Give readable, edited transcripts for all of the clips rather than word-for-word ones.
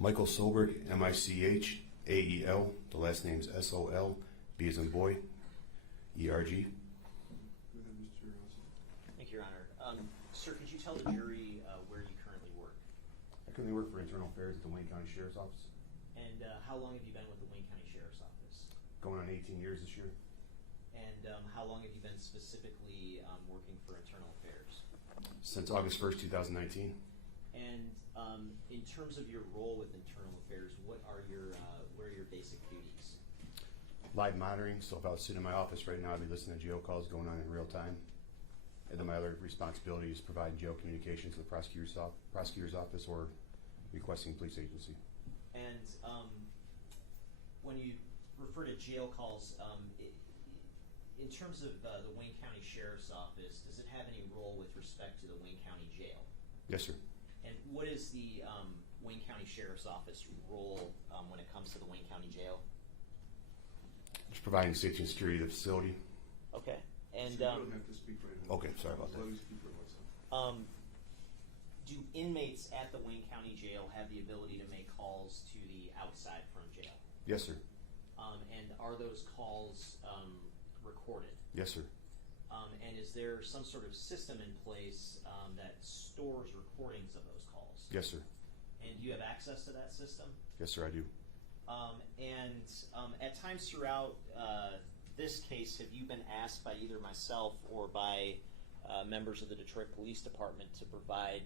Michael Solberg, M-I-C-H-A-E-L. The last name is S-O-L, B as in boy, E-R-G. Go ahead, Mr. Rossi. Thank you, Your Honor. Sir, could you tell the jury where you currently work? I currently work for Internal Affairs at the Wayne County Sheriff's Office. And how long have you been with the Wayne County Sheriff's Office? Going on 18 years this year. And how long have you been specifically working for Internal Affairs? Since August 1st, 2019. And in terms of your role with Internal Affairs, what are your basic duties? Live monitoring, so if I was sitting in my office right now, I'd be listening to jail calls going on in real time. And then my other responsibility is providing jail communications to the prosecutor's office or requesting police agency. And when you refer to jail calls, in terms of the Wayne County Sheriff's Office, does it have any role with respect to the Wayne County Jail? Yes, sir. And what is the Wayne County Sheriff's Office role when it comes to the Wayne County Jail? Just providing safety and security of the facility. Okay. And So you don't have to speak right now. Okay, sorry about that. Let me speak for myself. do inmates at the Wayne County Jail have the ability to make calls to the outside from jail? Yes, sir. And are those calls recorded? Yes, sir. And is there some sort of system in place that stores recordings of those calls? Yes, sir. And do you have access to that system? Yes, sir, I do. At times throughout this case, have you been asked by either myself or by members of the Detroit Police Department to provide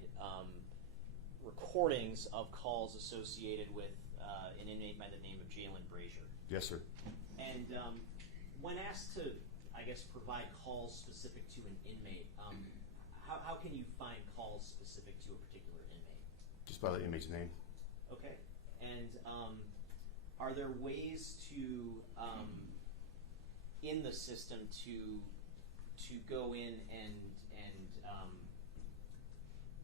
recordings of calls associated with an inmate by the name of Jaylin Brazier? Yes, sir. And when asked to, I guess, provide calls specific to an inmate, how can you find calls specific to a particular inmate? Just by the inmate's name. Okay. And are there ways to, in the system, to go in and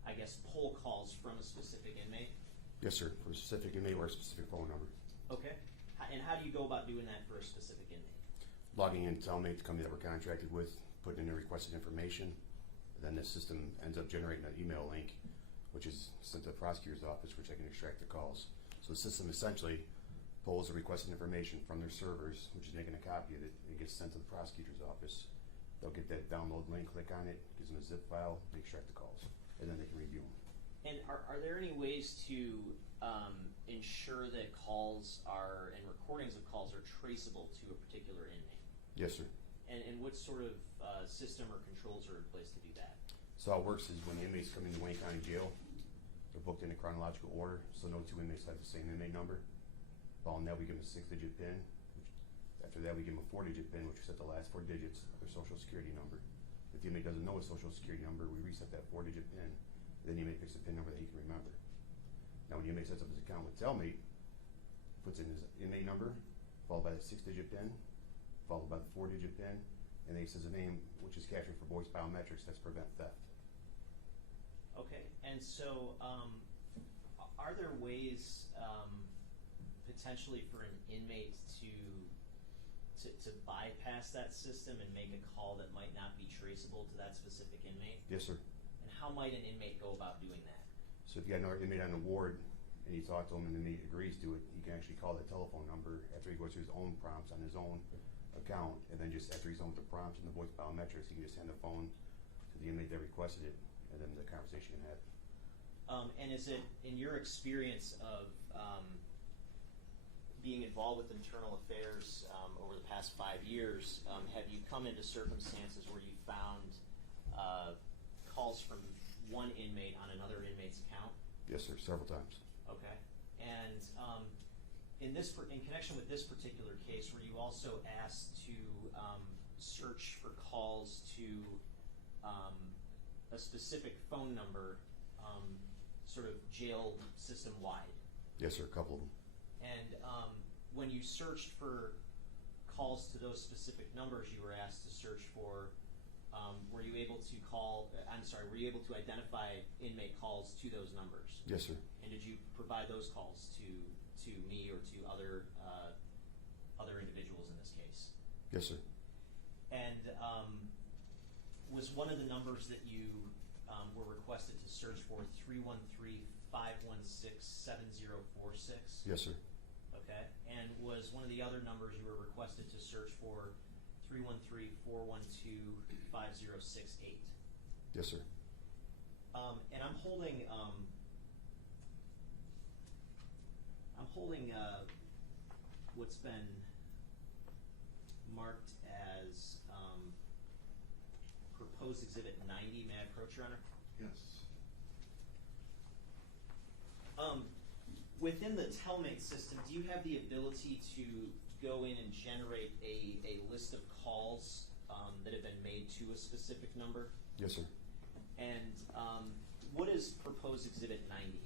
I guess, pull calls from a specific inmate? Yes, sir. For a specific inmate or a specific phone number. Okay. And how do you go about doing that for a specific inmate? Logging in, telling the company that we're contracted with, putting in the requested information. Then the system ends up generating an email link, which is sent to the prosecutor's office, which I can extract the calls. So the system essentially pulls the requested information from their servers, which is making a copy of it, and it gets sent to the prosecutor's office. They'll get that download link, click on it, gives them a zip file, they extract the calls, and then they can review them. And are there any ways to ensure that calls are, and recordings of calls are traceable to a particular inmate? Yes, sir. And what sort of system or controls are in place to do that? So how it works is when the inmates come into Wayne County Jail, they're booked in a chronological order, so no two inmates have the same inmate number. Following that, we give them a 6-digit PIN. After that, we give them a 4-digit PIN, which is at the last 4 digits of their social security number. If the inmate doesn't know his social security number, we reset that 4-digit PIN. Then the inmate picks a PIN number that he can remember. Now, when the inmate sets up his account with Telmate, puts in his inmate number, followed by the 6-digit PIN, followed by the 4-digit PIN, and then he says a name, which is captured for voice biometrics. That's prevent theft. Okay, and so are there ways potentially for an inmate to bypass that system and make a call that might not be traceable to that specific inmate? Yes, sir. And how might an inmate go about doing that? So if you got another inmate on the ward and you talk to him and the inmate agrees to it, you can actually call that telephone number after he goes through his own prompts on his own account, and then just after he's done with the prompts and the voice biometrics, he can just hand the phone to the inmate that requested it, and then the conversation can happen. And is it, in your experience of being involved with internal affairs over the past 5 years, have you come into circumstances where you found calls from one inmate on another inmate's account? Yes, sir, several times. Okay. And in connection with this particular case, were you also asked to search for calls to a specific phone number, sort of jail system wide? Yes, sir, a couple of them. And when you searched for calls to those specific numbers you were asked to search for, were you able to identify inmate calls to those numbers? Yes, sir. And did you provide those calls to me or to other individuals in this case? Yes, sir. And was one of the numbers that you were requested to search for 313 516-7046. Yes, sir. Okay, and was one of the other numbers you were requested to search for 313-412-5068? Yes, sir. And I'm holding what's been marked as proposed exhibit 90. May I approach, Your Honor? Yes. Within the Telmate system, do you have the ability to go in and generate a list of calls that have been made to a specific number? Yes, sir. And what is proposed exhibit 90?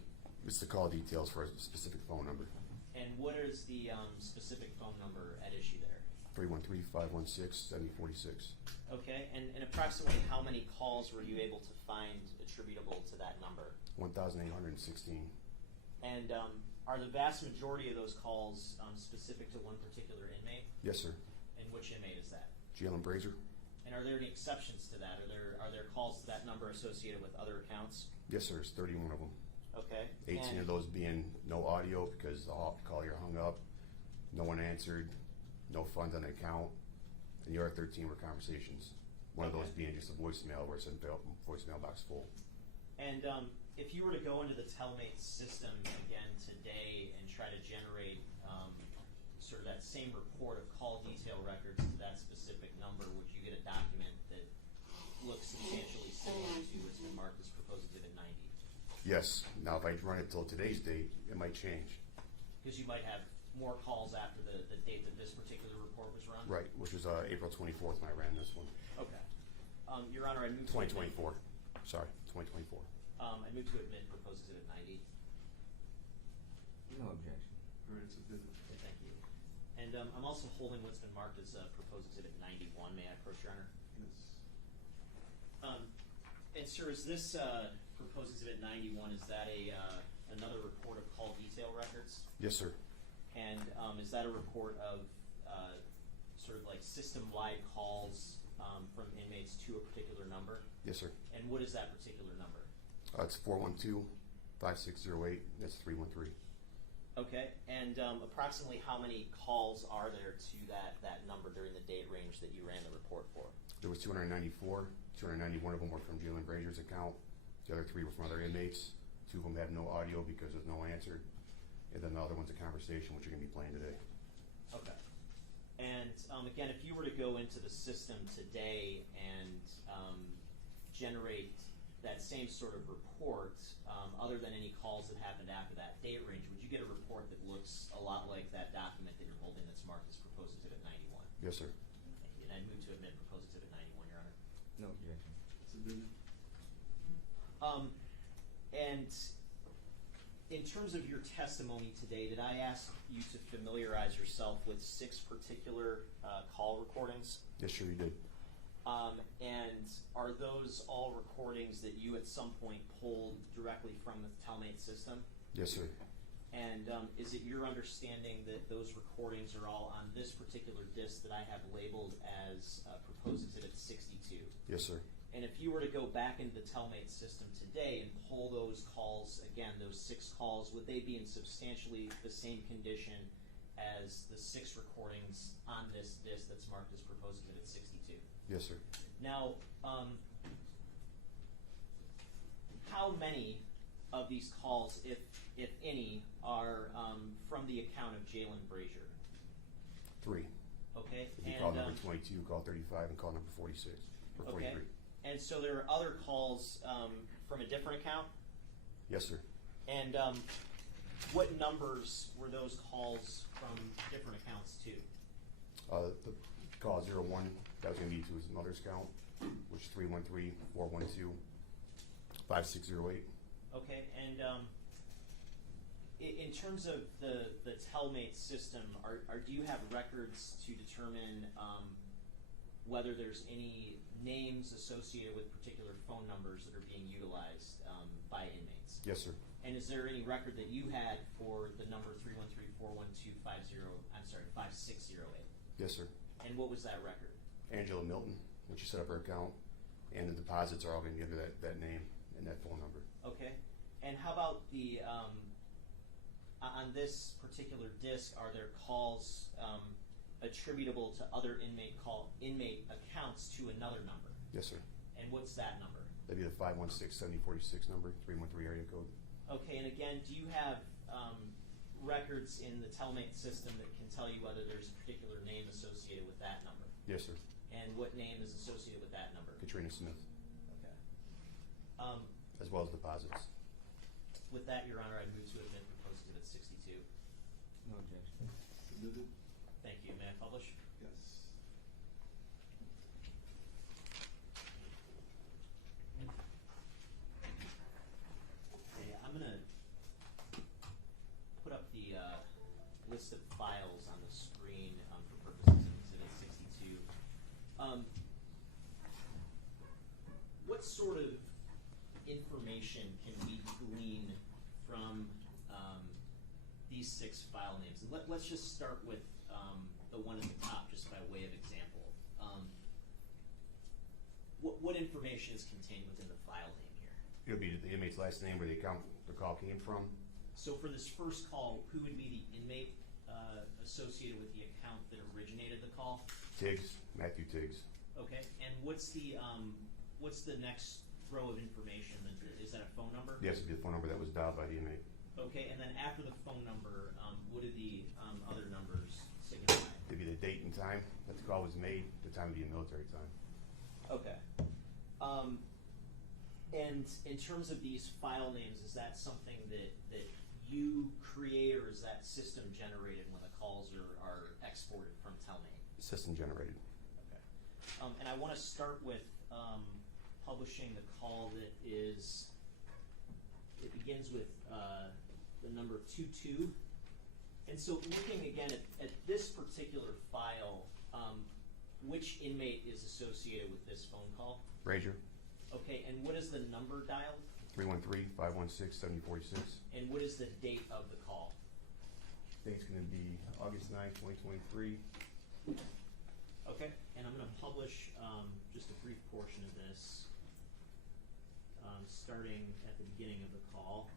It's the call details for a specific phone number. And what is the specific phone number at issue there? 313-516-7046. Okay, and approximately how many calls were you able to find attributable to that number? 1,816. And are the vast majority of those calls specific to one particular inmate? Yes, sir. And which inmate is that? Jaylin Brazier. And are there any exceptions to that? Are there calls to that number associated with other accounts? Yes, sir. It's 31 of them. Okay. 18 of those being no audio because the caller hung up, no one answered, no funds on the account, and the other 13 were conversations. One of those being just a voicemail where it said voicemail box full. And if you were to go into the Telmate system again today and try to generate sort of that same report of call detail records to that specific number, would you get a document that looks substantially similar to what's been marked as proposed exhibit 90? Yes. Now, if I run it till today's date, it might change. Because you might have more calls after the date that this particular report was run? Right, which was April 24th when I ran this one. Okay. Your Honor, I move to 2024. Sorry, 2024. I move to admit proposed exhibit 90. No objection. All right, it's admitted. Okay, thank you. And I'm also holding what's been marked as proposed exhibit 91. May I approach, Your Honor? Yes. And sir, is this proposed exhibit 91, is that another report of call detail records? Yes, sir. And is that a report of sort of like system-wide calls from inmates to a particular number? Yes, sir. And what is that particular number? It's 412-5608. That's 313. Okay, and approximately how many calls are there to that number during the date range that you ran the report for? There was 294. 291 of them were from Jaylin Brazier's account. The other 3 were from other inmates. 2 of them had no audio because there's no answer. And then the other one's a conversation, which you're going to be playing today. Okay. And again, if you were to go into the system today and generate that same sort of report, other than any calls that happened after that date range, would you get a report that looks a lot like that document that you're holding that's marked as proposed exhibit 91? Yes, sir. And I move to admit proposed exhibit 91, Your Honor. No objection. It's admitted. And in terms of your testimony today, did I ask you to familiarize yourself with 6 particular call recordings? Yes, sure, you did. And are those all recordings that you at some point pulled directly from the Telmate system? Yes, sir. And is it your understanding that those recordings are all on this particular disc that I have labeled as proposed exhibit 62? Yes, sir. And if you were to go back into the Telmate system today and pull those calls, again, those 6 calls, would they be in substantially the same condition as the 6 recordings on this disc that's marked as proposed exhibit 62? Yes, sir. Now, how many of these calls, if any, are from the account of Jaylin Brazier? 3. Okay. If you call number 22, call 35, and call number 46 or 43. Okay. And so there are other calls from a different account? Yes, sir. And what numbers were those calls from different accounts to? The call 01, that was going to be to his mother's account, which is 313-412-5608. Okay, and in terms of the Telmate system, do you have records to determine whether there's any names associated with particular phone numbers that are being utilized by inmates? Yes, sir. And is there any record that you had for the number 313-412-5608? Yes, sir. And what was that record? Angela Milton, when she set up her account, and the deposits are all going to give her that name and that phone number. Okay. And how about the, on this particular disk, are there calls attributable to other inmate accounts to another number? Yes, sir. And what's that number? That'd be the 516-7046 number, 313 area code. Okay, and again, do you have records in the Telmate system that can tell you whether there's a particular name associated with that number? Yes, sir. And what name is associated with that number? Katrina Smith, Okay. as well as deposits. With that, Your Honor, I move to admit proposed exhibit 62. No objection. Submitted? Thank you. May I publish? Yes. Okay, I'm going to put up the list of files on the screen for purposes of exhibit 62. What sort of information can we glean from these 6 file names? And let's just start with the one at the top, just by way of example. What information is contained within the file name here? It'll be the inmate's last name, where the call came from. So for this first call, who would be the inmate associated with the account that originated the call? Tiggs, Matthew Tiggs. Okay, and what's the next row of information? Is that a phone number? Yes, it'd be the phone number that was dialed by the inmate. Okay, and then after the phone number, what do the other numbers signify? It'd be the date and time that the call was made. The time would be a military time. Okay. And in terms of these file names, is that something that you create, or is that system generated when the calls are exported from Telmate? System generated. Okay. And I want to start with publishing the call that begins with the number 22. And so looking again at this particular file, which inmate is associated with this phone call? Brazier, Okay, and what is the number dialed? 313-516-7046. And what is the date of the call? I think it's going to be August 9th, 2023. Okay, and I'm going to publish just a brief portion of this, starting at the beginning of the call.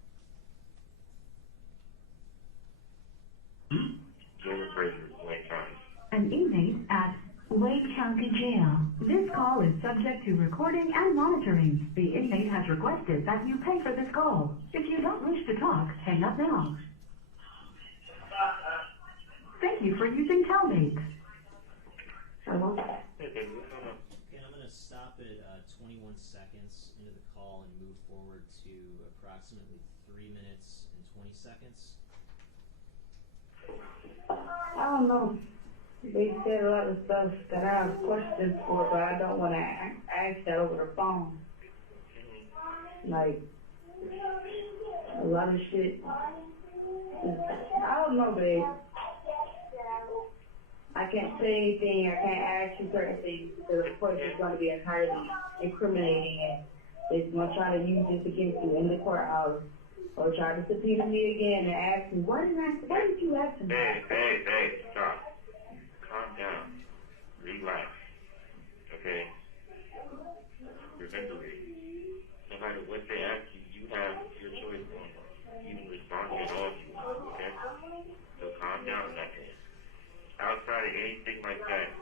Jaylin Brazier, Wayne County. An inmate at Wayne County Jail. This call is subject to recording and monitoring. The inmate has requested that you pay for this call. If you don't wish to talk, hang up now. Thank you for using Telmate. Hello? Hey, baby, what's going on? Okay, and I'm going to stop at 21 seconds into the call and move forward to approximately 3 minutes and 20 seconds. I don't know. They said a lot of stuff that I have questions for, but I don't want to ask that over the phone. Like, a lot of shit. I don't know, babe. I can't say anything. I can't ask you certain things because, of course, it's going to be entirely incriminating, and they're going to try to use this against you in the courthouse. Or try to subpoena me again and ask me, why did you ask me? Hey, stop. Calm down. Relax. Okay? Remember, no matter what they ask you, you have your choice on even responding at all if you want, okay? So calm down in that case. Outside of anything like that,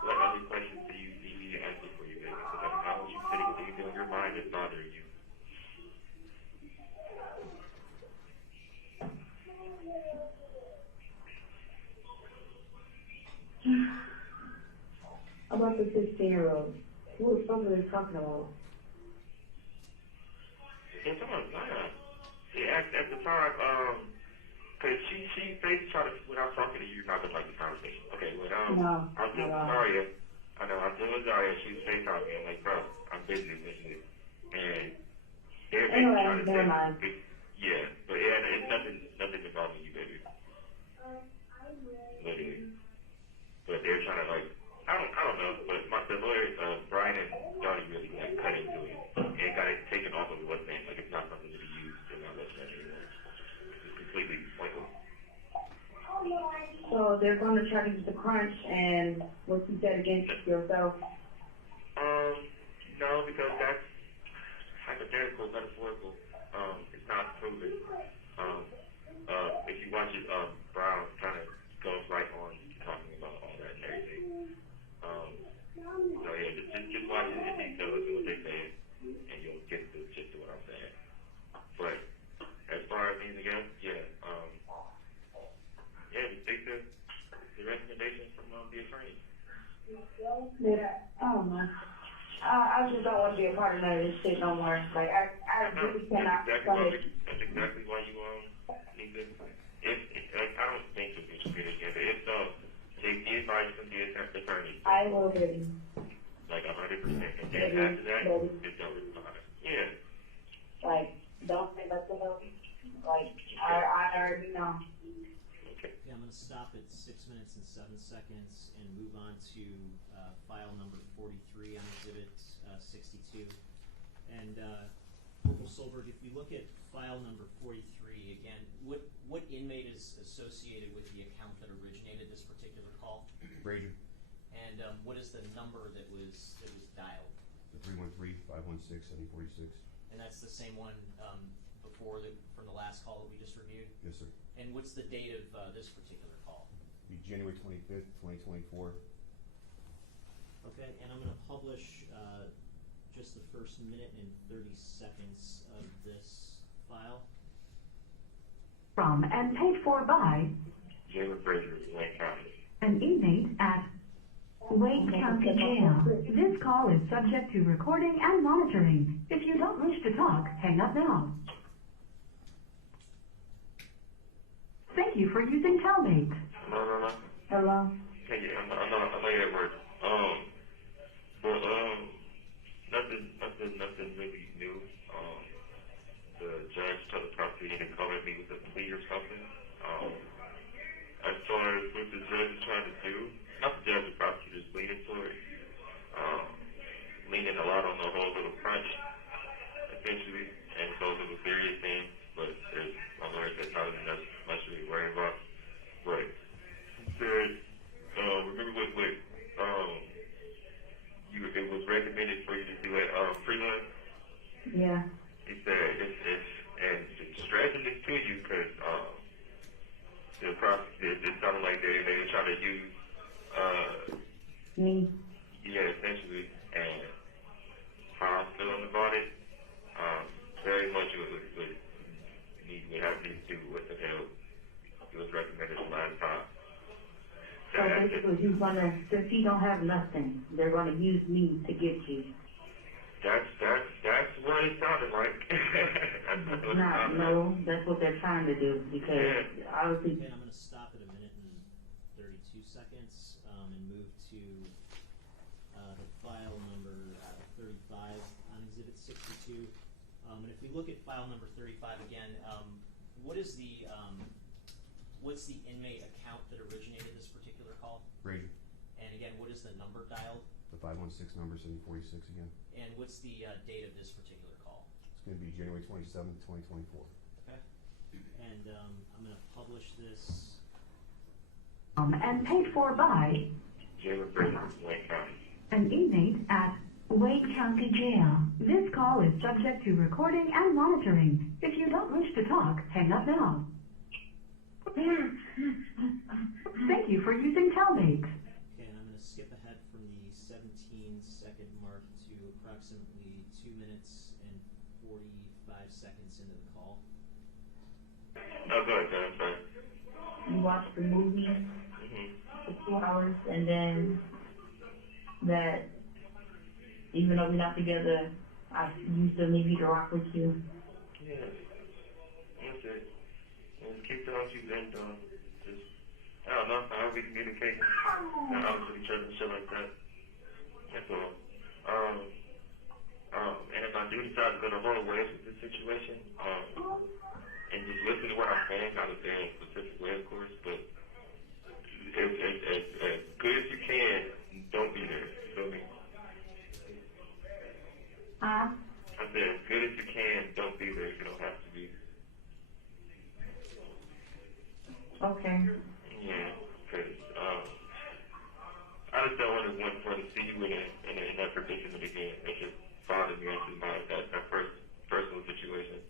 what other questions do you need me to answer for you, baby? Because I don't want you sitting with anything on your mind that's bothering you. About the 16-year-old. Who was somebody talking about? Yeah, come on, Zion. She asked at the time, because she basically tried to, when I was talking to you, you're not going to like the conversation. Okay, when No, I was dealing with Zaria, I know, I was dealing with Zaria, she was FaceTiming me. I'm like, bro, I'm busy with it. And they're basically trying to never mind. Yeah, but yeah, it's nothing involving you, baby. Literally. But they're trying to, like, I don't know, but the lawyer, Brian and Donnie really like cut into it and got it taken off of what's name. Like, it's not something to be used. They're not letting that anymore. It's completely pointless. So they're going to try to use the crunch and what you said against yourself? No, because that's hypothetical, metaphorical. It's it's not proven. If you watch it, Brown kind of goes right on talking about all that and everything. So yeah, just watch it in detail and see what they say, and you'll get the gist of what I'm saying. But as far as anything else, yeah, just take the recommendations from the attorney. Yeah. Oh my. I just don't want to be a part of none of this shit no more. Like I really cannot. That's exactly why you need to. I don't think you'll get together. If so, take the advice from the attorney. I will be. Like 100%. And then after that, just don't respond. Yeah. Like, don't say nothing else. Like, I already know. Okay. Yeah, I'm going to stop at 6 minutes and 7 seconds and move on to file number 43 on Exhibit 62. And Corporal Solberg, if you look at file number 43, again, what inmate is associated with the account that originated this particular call? Brazier, And what is the number that was dialed? the 313-516-7046. And that's the same one from the last call that we just reviewed? Yes, sir. And what's the date of this particular call? Be January 25th, 2024. Okay, and I'm going to publish just the first minute and 30 seconds of this file. From and paid for by Jaylin Brazier, Wayne County. an inmate at Wayne County Jail. This call is subject to recording and monitoring. If you don't wish to talk, hang up now. Thank you for using Telmate. No. Hello? Hey, yeah, I know you're at work. But, nothing really new. The judge told the prosecutor to come at me with a plea or something. As far as what the judge is trying to do, not the judge, the prosecutor is leaning toward, leaning a lot on the whole little crunch, essentially, and those are the serious things, but there's a lawyer that tells me that's much to be worried about. But he said, remember what it was recommended for you to do at freelance? Yeah. He said it's stressing this to you because the prosecutor, it sounded like they were trying to use Me. yeah, essentially, and how I'm feeling about it, very much would have to do what the hell it was recommended the last time. So basically, he's gonna, since he don't have nothing, they're gonna use me to get you. That's what it sounded like. No, that's what they're trying to do, because obviously. Okay, I'm going to stop at 1 minute and 32 seconds and move to the file number 35 on Exhibit 62. And if we look at file number 35 again, what's the inmate account that originated this particular call? Brazier, And again, what is the number dialed? the 516 number 7046 again. And what's the date of this particular call? It's going to be January 27th, 2024. Okay. And I'm going to publish this. And paid for by Jaylin Brazier, Wayne County. an inmate at Wayne County Jail. This call is subject to recording and monitoring. If you don't wish to talk, hang up now. Thank you for using Telmate. Okay, and I'm going to skip ahead from the 17-second mark to approximately 2 minutes and 45 seconds into the call. No, go ahead, I'm sorry. You watch the movie for 2 hours, and then that even though we're not together, you still need me to rock with you. Yeah, that's it. Just keep doing what you've been doing. Just, I don't know how we communicate. Not obviously each other and shit like that. That's all. And if I do decide to go the whole way with this situation, and just listen to what I'm saying, not to say in a specific way, of course, but as good as you can, don't be there. You feel me? Huh? I said, as good as you can, don't be there. You don't have to be. Okay. Yeah, because I just don't want to see you in that predicament again. It just bothered me into that first personal situation.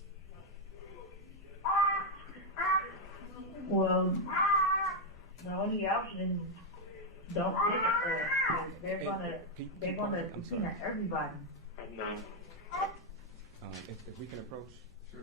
only option is don't pick it. They're Hey, gonna keep going. I'm sorry. subpoena everybody. No. If we can approach. Sure.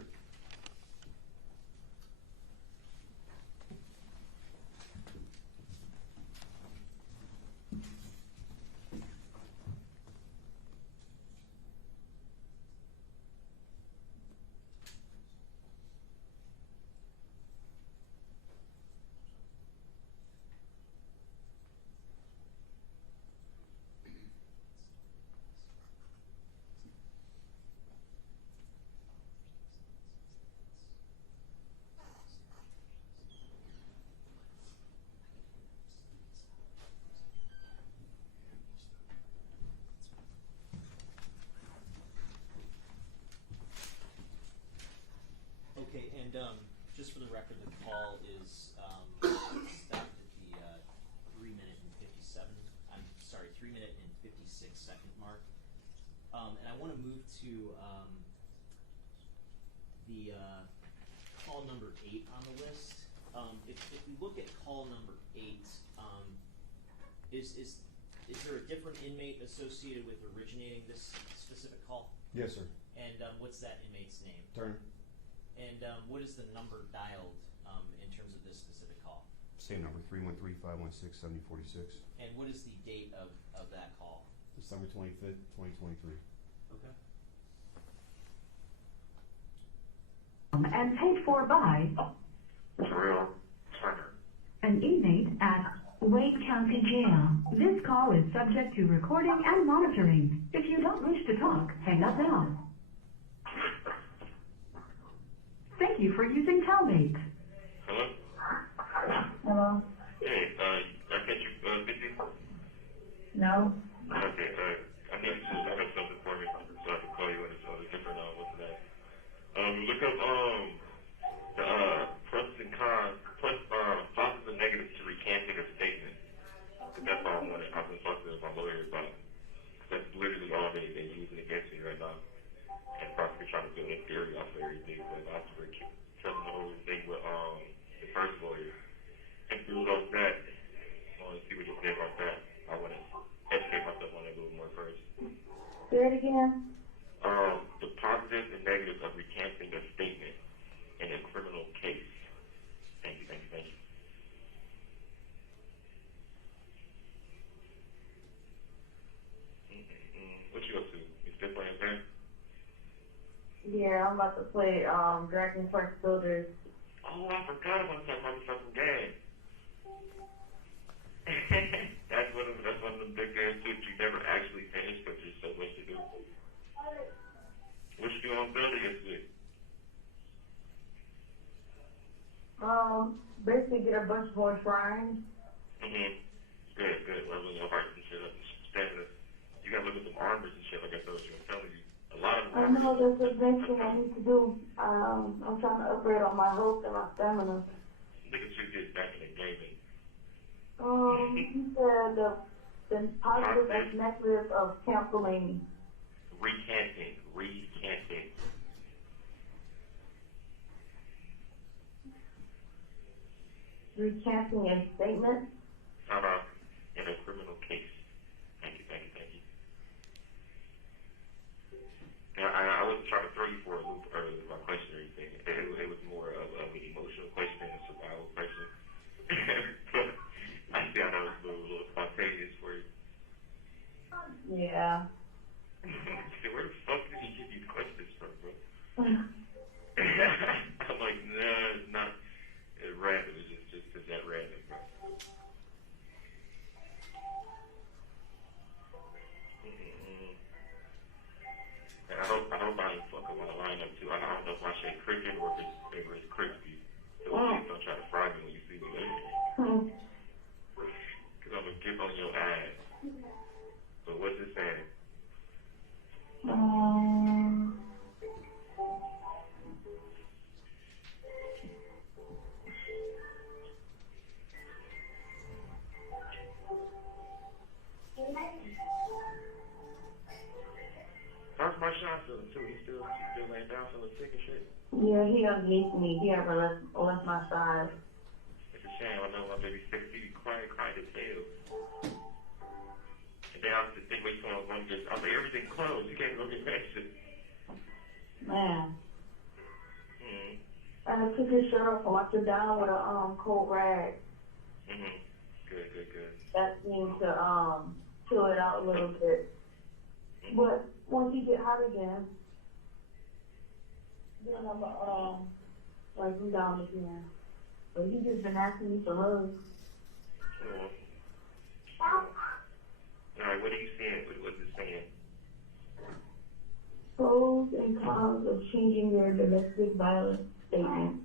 Okay, and just for the record, the call is stopped at the 3-minute and 57. I'm sorry, 3-minute and 56-second mark. And I want to move to the call number 8 on the list. If we look at call number 8, is there a different inmate associated with originating this specific call? Yes, sir. And what's that inmate's name? Turn. And what is the number dialed in terms of this specific call? Same number, 313-516-7046. And what is the date of that call? December 25th, 2023. Okay. And paid for by Terrell Turner. an inmate at Wayne County Jail. This call is subject to recording and monitoring. If you don't wish to talk, hang up now. Thank you for using Telmate. Hello? Hello? Hey, I catch you busy? No? Okay, I need you to look up something for me so I can call you when it's different what's that? Look up the pros and cons, positives and negatives to recanting a statement. That's all I wanted. I've been talking to my lawyer about. That's literally all they're using against me right now. And probably trying to build a theory off of everything, but I was telling the whole thing with the first lawyer. And through off that, I want to see what you say about that. I want to educate myself on that a little more first. Say it again? The positives and negatives of recanting a statement in a criminal case. Thank you, thank you, thank you. What you up to? You still playing game? Yeah, I'm about to play Dragon Quest Builders. Oh, I forgot about that motherfucking game. that's one of the big games too that you never actually finished, but there's so much to do. What you do on building yesterday? Basically get a bunch more shrines. Good, good. Leveling your heart and shit up, stamina. You gotta look at some armors and shit like I told you. I'm telling you. A lot of I know that's the next thing I need to do. I'm trying to upgrade on my health and my stamina. niggas should get back in the gaming. He said the positive and negative of canceling. Recanting. Recanting a statement. In a criminal case. Thank you. I wasn't trying to throw you for a loop earlier with my question or anything. It was more of an emotional question and a survival question. I see I know it's a little spontaneous for you. Yeah. Where the fuck did he get these questions from, bro? I'm like, nah, it's not random. It's just that random, bro. And I hope I ain't fuck up my lineup too. I don't know if I say cricket or if it's crispy. So please don't try to fry me when you see me later. Because I'm going to get on your ass. But what's it saying? How's my shot feeling too? He's still laying down feeling sick and shit? Yeah, he underneath me. He haven't left my side. It's a shame. I know my baby's 6 feet stay out the thing where you want to go and get, I was like, everything closed, you can't go get medicine. Man. Mm-hmm. I took his shirt off and wiped it down with a cold rag. Mm-hmm. Good. That seemed to chill it out a little bit. Mm-hmm. But once he get hot again, then I'm like him down again. But he just been asking me for hugs. Cool. Alright, what are you seeing? What's it saying? Pros and cons of changing your domestic violence statement.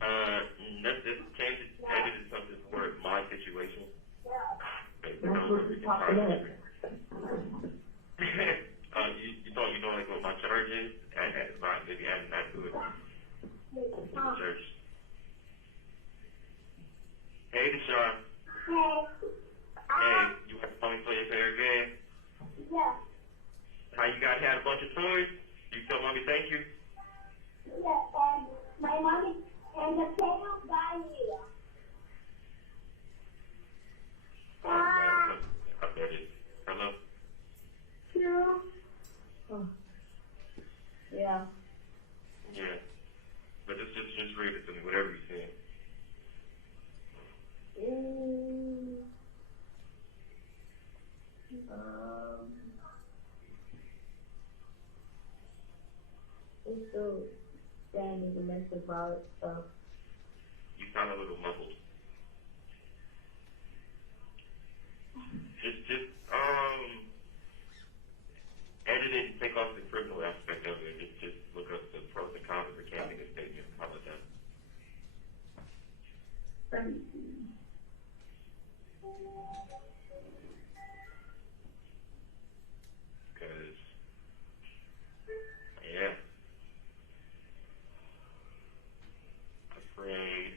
Let's just change it, edit it something for my situation. That's what we're talking about. You don't like what my charge is? Maybe adding that to it. Church. Hey, Deshaun. Hey, you want to tell me play your favorite game? Yeah. How you guys had a bunch of toys? You tell mommy thank you? Yeah, and my mommy and the tail got here. I bet it. Hello? Two. Oh. Yeah. Yeah. But just read it to me, whatever you say. It's still standing domestic violence stuff. You sound a little muffled. Just edit it and take off the criminal aspect of it. Just look up the pros and cons of recanting a statement. How about that? Because, yeah. I prayed,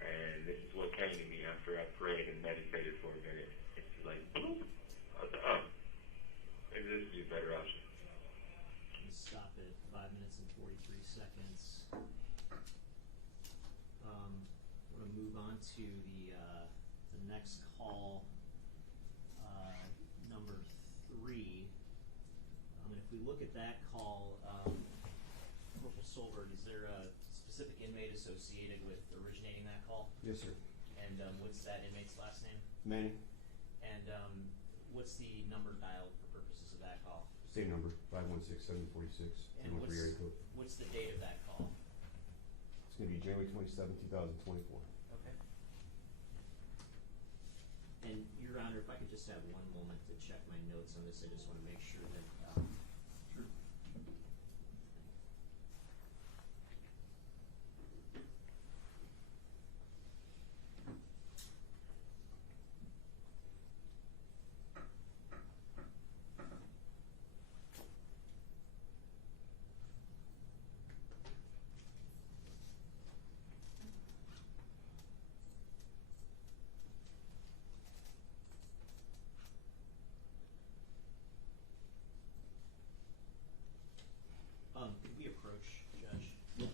and this is what came to me after I prayed and meditated for a minute. It's like, boop. I was like, oh, maybe this would be a better option. Let's stop at 5 minutes and 43 seconds. We're going to move on to the next call, number 3. And if we look at that call, Corporal Solberg, is there a specific inmate associated with originating that call? Yes, sir. And what's that inmate's last name? Manning, And what's the number dialed for purposes of that call? same number, 516-746, And 313 area code. what's the date of that call? It's going to be January 27, 2024. Okay. And Your Honor, if I could just have one moment to check my notes on this, I just want to make sure that. Sure. Could we approach, Judge? Yes.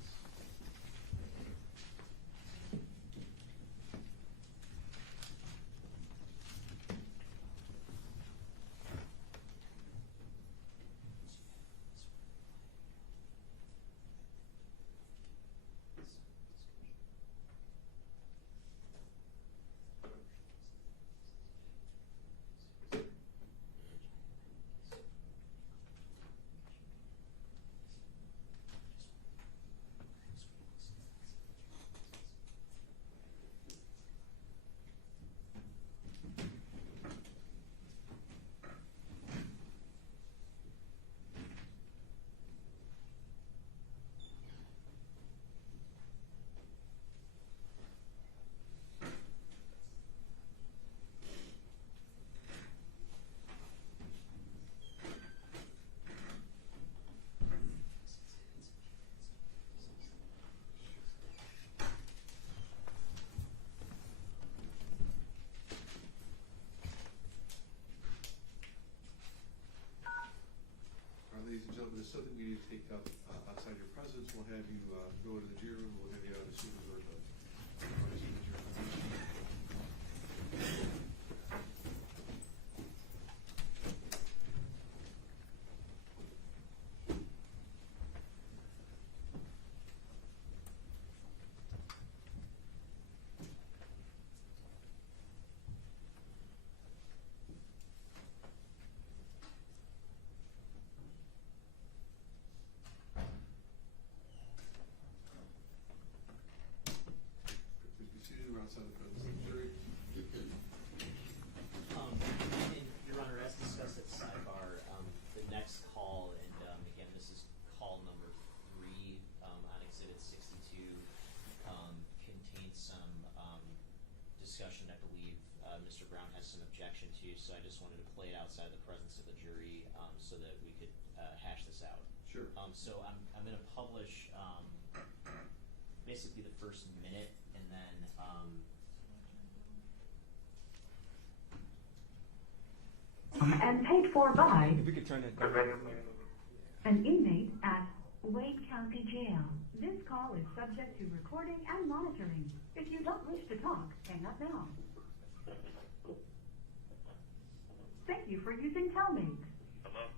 Ladies and gentlemen, there's something we need to take up outside your presence. We'll have you go to the jury room. We'll have you out as soon as we're done. outside the presence of the jury. And Your Honor, as discussed at sidebar, the next call, and again, this is call number 3 on Exhibit 62, contains some discussion I believe Mr. Brown has some objection to, so I just wanted to play it outside the presence of the jury so that we could hash this out. Sure. So I'm going to publish basically the first minute, and then and paid for by If we could turn that down. an inmate at Wade County Jail. This call is subject to recording and monitoring. If you don't wish to talk, hang up now. Thank you for using Telmate. Hello?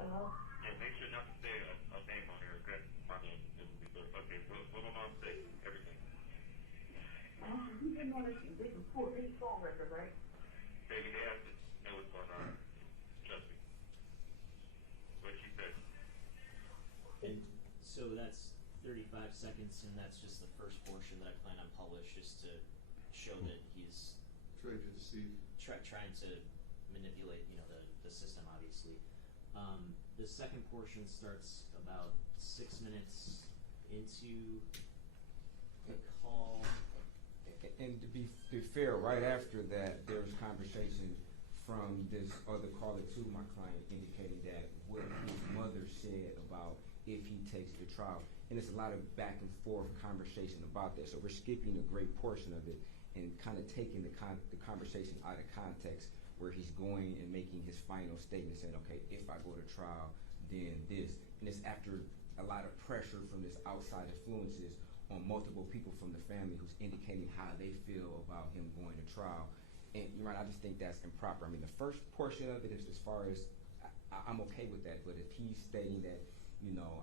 Hello? Yeah, make sure not to say a name on here, okay? My name is okay, what am I say? Everything. You didn't want to see this report, this phone record, right? Baby, they have to know what's going on. Trust me. What she said. and so that's 35 seconds, and that's just the first portion that I plan on publish, just to show that he's Trying to deceive. trying to manipulate, the system, obviously. The second portion starts about 6 minutes into the call. And to be fair, right after that, there was conversation from this other caller to my client indicating that what his mother said about if he takes the trial. And there's a lot of back and forth conversation about that. So we're skipping a great portion of it and kind of taking the conversation out of context, where he's going and making his final statement saying, okay, if I go to trial, then this. And it's after a lot of pressure from this outside influences on multiple people from the family who's indicating how they feel about him going to trial. And you're right, I just think that's improper. I mean, the first portion of it is as far as, I'm okay with that, but if he's stating that,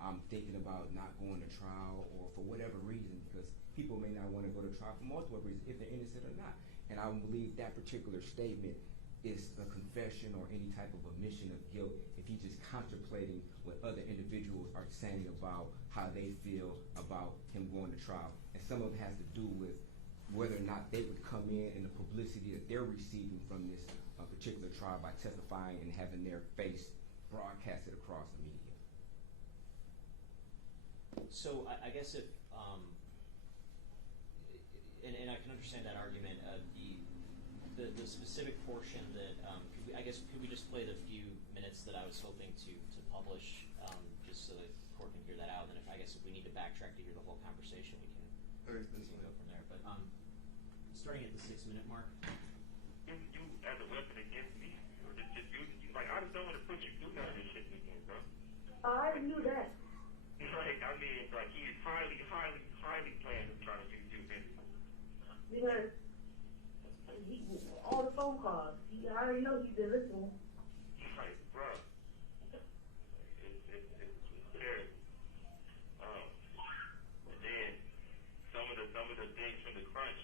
I'm thinking about not going to trial, or for whatever reason, because people may not want to go to trial for multiple reasons, if they're innocent or not. And I believe that particular statement is a confession or any type of admission of guilt if he's just contemplating what other individuals are saying about how they feel about him going to trial. And some of it has to do with whether or not they would come in and the publicity that they're receiving from this particular trial by testifying and having their face broadcasted across the media. So I guess if, and I can understand that argument. The specific portion that, could we just play the few minutes that I was hoping to publish, just so that the court can hear that out? And if we need to backtrack to hear the whole conversation, we can, All right, we that's can go fine. from there. But starting at the 6 minute mark. You as a weapon against me, or just using you. Like, I just don't want to put you through none of this shit again, bro. I already knew that. Like, I mean, like, he is highly planned to try to use you, man. Because all the phone calls, I already know he's been listening. Like, bro. It's scary. And then some of the things from the crunch,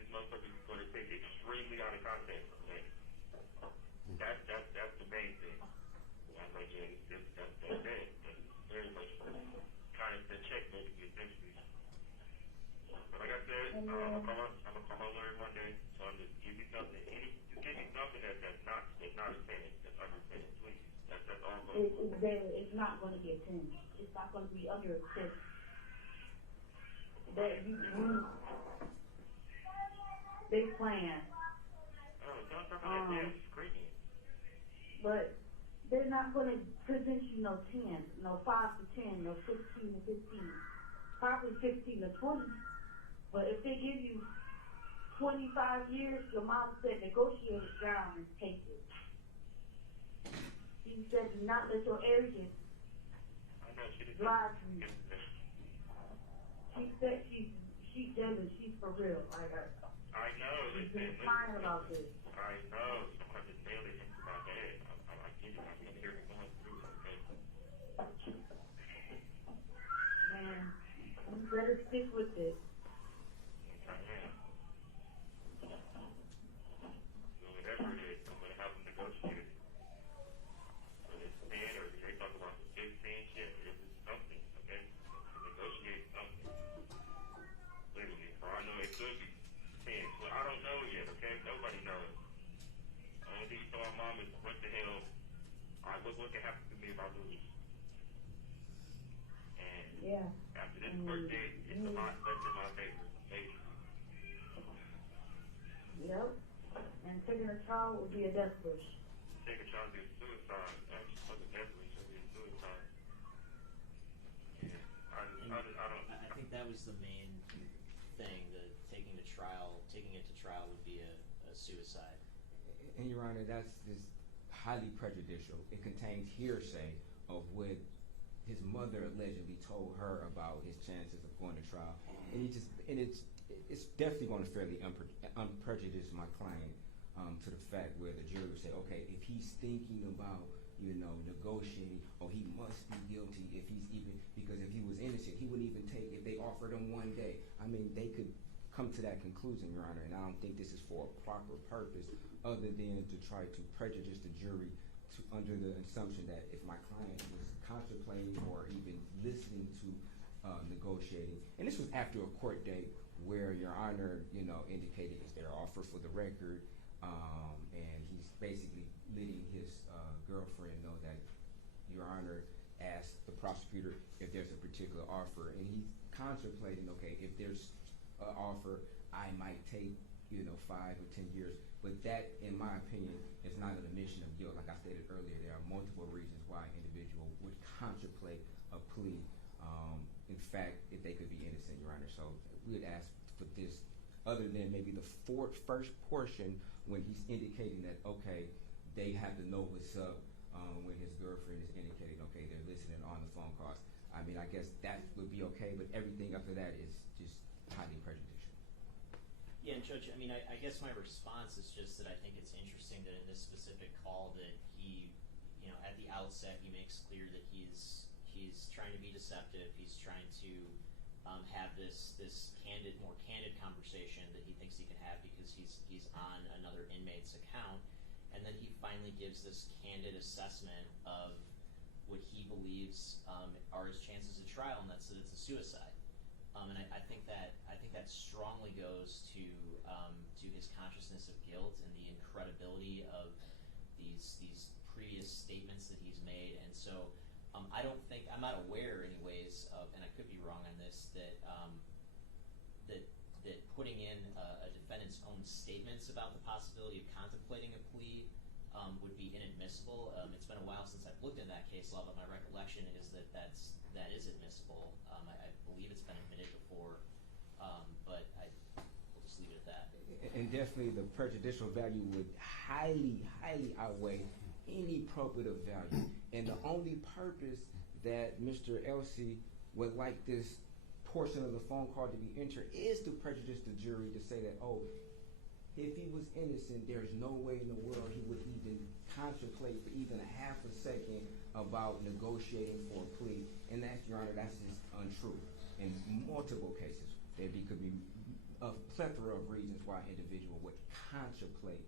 this motherfucker is going to take extremely out of context. Okay? That's the main thing. I'm like, yeah, that's it. That's very much kind of the check, basically, essentially. But like I said, I'm gonna call my lawyer one day, so I'm just give me something. Just give me something that's not offended, that's unrepentant, please. That's all I'm going to do. It's not going to get 10. It's not going to be under 6. They plan. Oh, don't talk about that damn screaming. But they're not going to present you no 10, no 5 to 10, no 15 to 15, probably 15 to 20. But if they give you 25 years, your mom said negotiate it down and take it. She said do not let your arrogance I know she didn't. drive you. She said she's jealous, she's for real. I know. She's been crying about this. I know. Someone just nailed it into my head. I get it. I can hear it going through. Okay. Man, you better stick with it. I am. So whatever it is, I'm going to have them negotiate it. Whether it's 10 or they talk about the 15 shit, this is something, okay? Negotiate something. Literally. Or I know it could be what can happen to me if I lose. And Yeah. after this court date, it's a lot less in my favor. Yep. And taking a trial would be a death wish. Taking a child is suicide. Actually, for the death wish should be a suicide. Yeah. I think that was the main thing, taking it to trial would be a suicide. And Your Honor, that's just highly prejudicial. It contains hearsay of what his mother allegedly told her about his chances of going to trial, and it's definitely going to fairly unprejudice my client to the fact where the jury would say, okay, if he's thinking about negotiating, he must be guilty if he's even, because if he was innocent, he wouldn't even take, if they offered him 1 day. I mean, they could come to that conclusion, Your Honor, and I don't think this is for a proper purpose other than to try to prejudice the jury under the assumption that if my client was contemplating or even listening to negotiating, and this was after a court date where Your Honor, indicated is there an offer for the record, and he's basically letting his girlfriend know that Your Honor asked the prosecutor if there's a particular offer, and he's contemplating, okay, if there's an offer, I might take 5 or 10 years. But that, in my opinion, is not an admission of guilt. Like I stated earlier, there are multiple reasons why an individual would contemplate a plea. In fact, if they could be innocent, Your Honor. So we would ask for this, other than maybe the first portion when he's indicating that, okay, they have to know what's up, when his girlfriend is indicating, okay, they're listening on the phone calls. I mean, I guess that would be okay, but everything after that is just highly prejudicial. Yeah, and Judge, I mean, I guess my response is just that I think it's interesting that in this specific call that he, at the outset, he makes clear that he's trying to be deceptive. He's trying to have this more candid conversation that he thinks he can have because he's on another inmate's account, and then he finally gives this candid assessment of what he believes are his chances of trial, and that's that it's a suicide. And I think that strongly goes to his consciousness of guilt and the incredibility of these previous statements that he's made. And so I'm not aware, anyways, and I could be wrong on this, that putting in a defendant's own statements about the possibility of contemplating a plea would be inadmissible. It's been a while since I've looked at that case law, but my recollection is that is admissible. I believe it's been admitted before, but we'll just leave it at that. And definitely the prejudicial value would highly, highly outweigh any probative value. And the only purpose that Mr. Elsey would like this portion of the phone call to be entered is to prejudice the jury to say that, if he was innocent, there's no way in the world he would even contemplate for even a half a second about negotiating for a plea. And that's, Your Honor, that's just untrue. In multiple cases, there could be a plethora of reasons why an individual would contemplate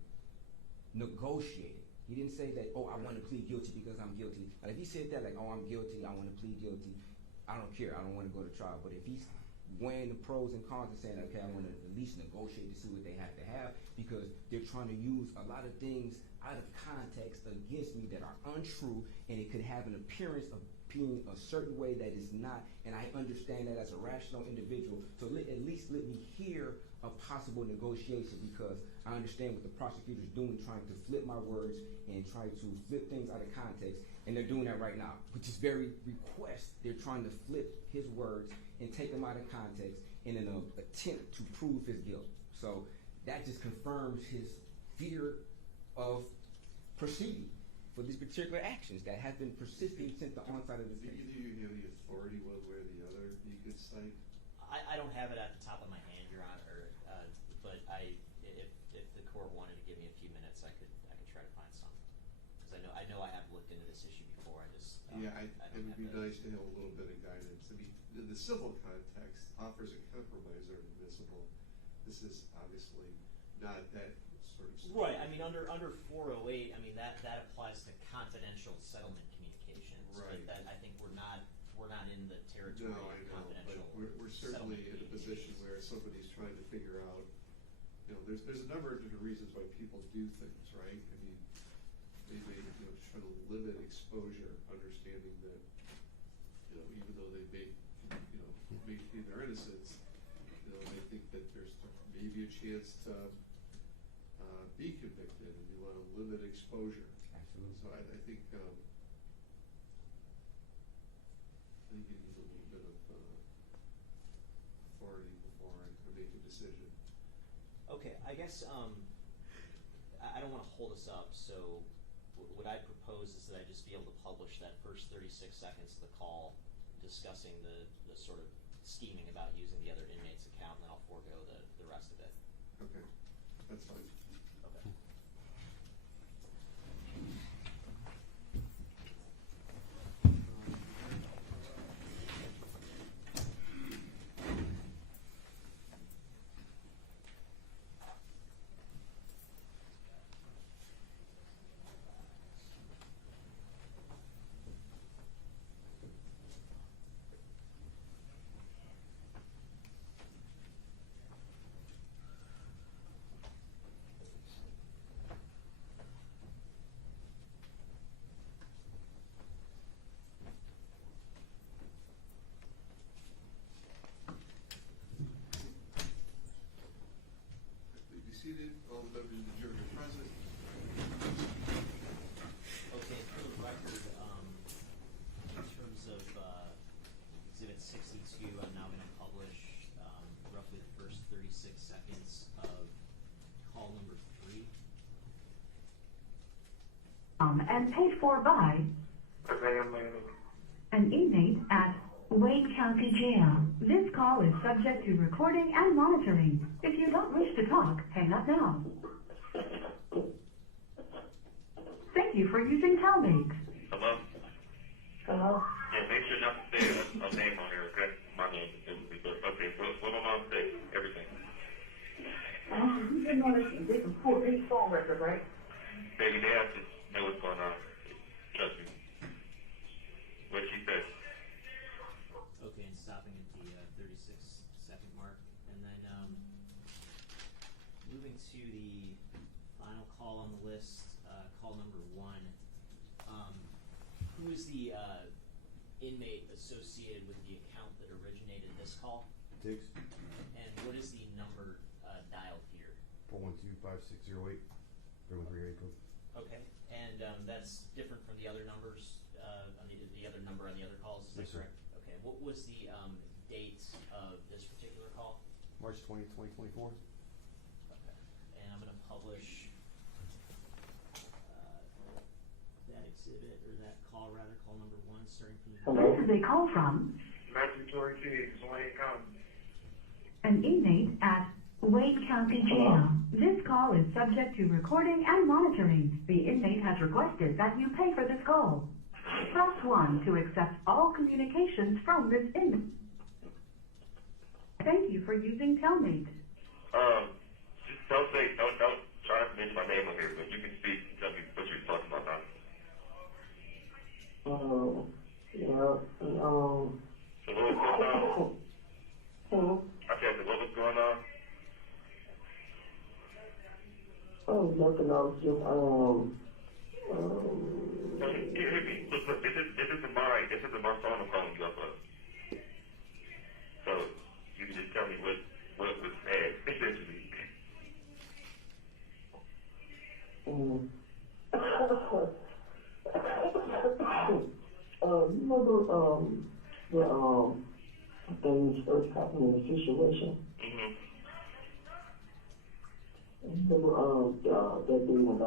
negotiating. He didn't say that, I want to plead guilty because I'm guilty. And if he said that, like, I'm guilty, I want to plead guilty, I don't care, I don't want to go to trial. But if he's weighing the pros and cons and saying, okay, I want to at least negotiate to see what they have to have, because they're trying to use a lot of things out of context against me that are untrue, and it could have an appearance of being a certain way that is not, and I understand that as a rational individual, so at least let me hear a possible negotiation, because I understand what the prosecutor's doing, trying to flip my words and try to flip things out of context, and they're doing that right now, which is very request. They're trying to flip his words and take them out of context in an attempt to prove his guilt. So that just confirms his fear of proceeding for these particular actions that have been persisting since the onset of this case. Do you know the authority one way or the other you could cite? I don't have it at the top of my hand, Your Honor, but if the court wanted to give me a few minutes, I could try to find some, because I know I have looked into this issue before. I just it would be nice to have a little bit of guidance. I mean, in the civil context, offers of compromise are admissible. This is obviously not that sort of situation. Right. I mean, under 408, I mean that applies to confidential settlement communications. Right. But I think we're not in the territory No, I of know, confidential. but we're certainly in a position where somebody's trying to figure out. There's a number of different reasons why people do things, right? I mean, they may, try to limit exposure, understanding that, even though they may, maintain their innocence, they think that there's maybe a chance to be convicted, and you want to limit exposure. Absolutely. So I think you need a little bit of authority before I make a decision. Okay, I guess I don't want to hold us up, so what I propose is that I just be able to publish that first 36 seconds of the call discussing the sort of scheming about using the other inmate's account, and then I'll forego the rest of it. Okay, that's fine. Okay. Please be seated. All members of the jury are present. Okay, for the record, in terms of Exhibit 62, I'm now going to publish roughly the first 36 seconds of call number 3. And paid for by an inmate at Wayne County Jail. This call is subject to recording and monitoring. If you don't wish to talk, hang up now. Thank you for using Telmate. Hello? Hello? Yeah, make sure not to say a name on here, okay? My name is okay, what am I say? Everything. You didn't know they can pull these phone records, right? Baby, they have to know what's going on. Trust me. What she said. Okay, and stopping at the 36-second mark. And then moving to the final call on the list, call number 1. Who is the inmate associated with the account that originated this call? Diggs, And what is the number dialed here? 412-5608, 313 area code. Okay, and that's different from the other numbers, on the other number on the other calls, is that Yes, sir. correct? Okay, what was the date of this particular call? March 20th, 2024. Okay, and I'm gonna publish that exhibit, or that call rather, call number 1, starting from the. This is a call from Matthew Torrey Tiggs, Wayne County. an inmate at Wayne County Jail. This call is subject to recording and monitoring. The inmate has requested that you pay for this call. Press 1 to accept all communications from this inmate. Thank you for using Telmate. Just don't try to mention my name on here, but you can speak and tell me what you're talking about now. Yeah, So what was going on? I said, what was going on? nothing else, just, No, hear me. Look, this isn't my phone I'm calling you up of. So, you can just tell me what was said, essentially. things first happened in the situation. Remember, that day when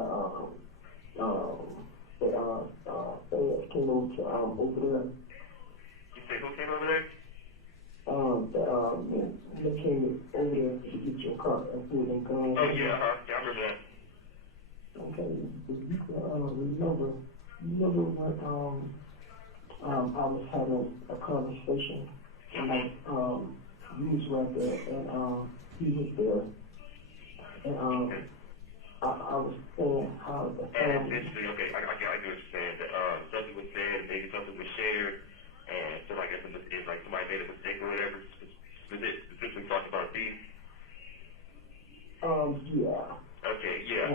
feds came over to, over there. You say who came over there? They came over there to get your car and put in gun. Oh, yeah, yeah, I remember that. Okay, if you could, remember when, I was having a conversation, and, you was right there, and, he was there, and, I was saying how the And family. essentially, okay, I get what you're saying, that, something was said, maybe something was shared, and so I guess it's like somebody made a mistake or whatever, specifically talking about these. Yeah. Okay, yeah.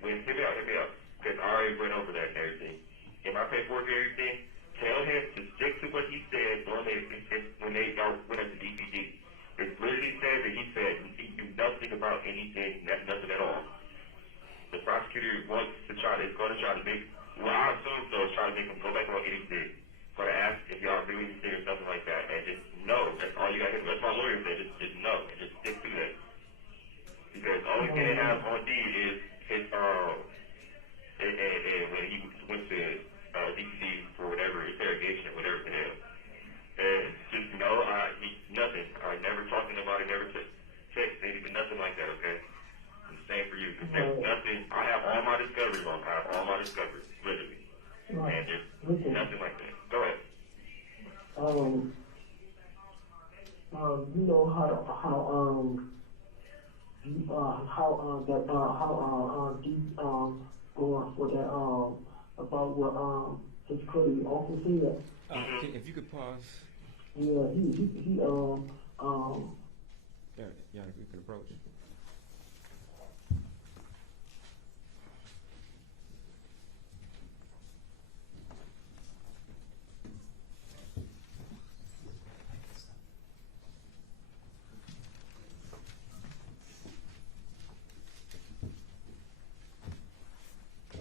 When hear me out, because I already went over that and everything. In my paperwork and everything, tell him to stick to what he said when they went up to DPD. It literally says that he said he knew nothing about anything, nothing at all. The prosecutor is going to try to make, well, I assume so, is trying to make him go back on anything. Going to ask if y'all do anything or something like that, and just no. That's all you got to do. That's my lawyer said. Just no, and just stick to that. Because the only thing they have on deed is his and when he went to DPD for whatever interrogation or whatever the hell. And just no, nothing. I never talked to nobody, never text anything, nothing like that. Okay. And the same for you. There's nothing. I have all my discoveries on. I have all my discoveries, literally. And there's nothing like that. Go ahead. You know going for that about what his crazy officer said. If you could pause. Yeah, he Yeah, if you could approach.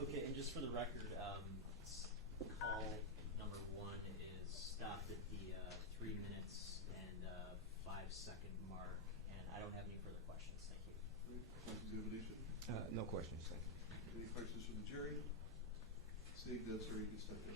Okay, and just for the record, call number 1 is stopped at the 3 minutes and 5-second mark, and I don't have any further questions. Thank you. Cross-examination? No questions, thank you. Any questions from the jury? Seeing none, sir, you can step in.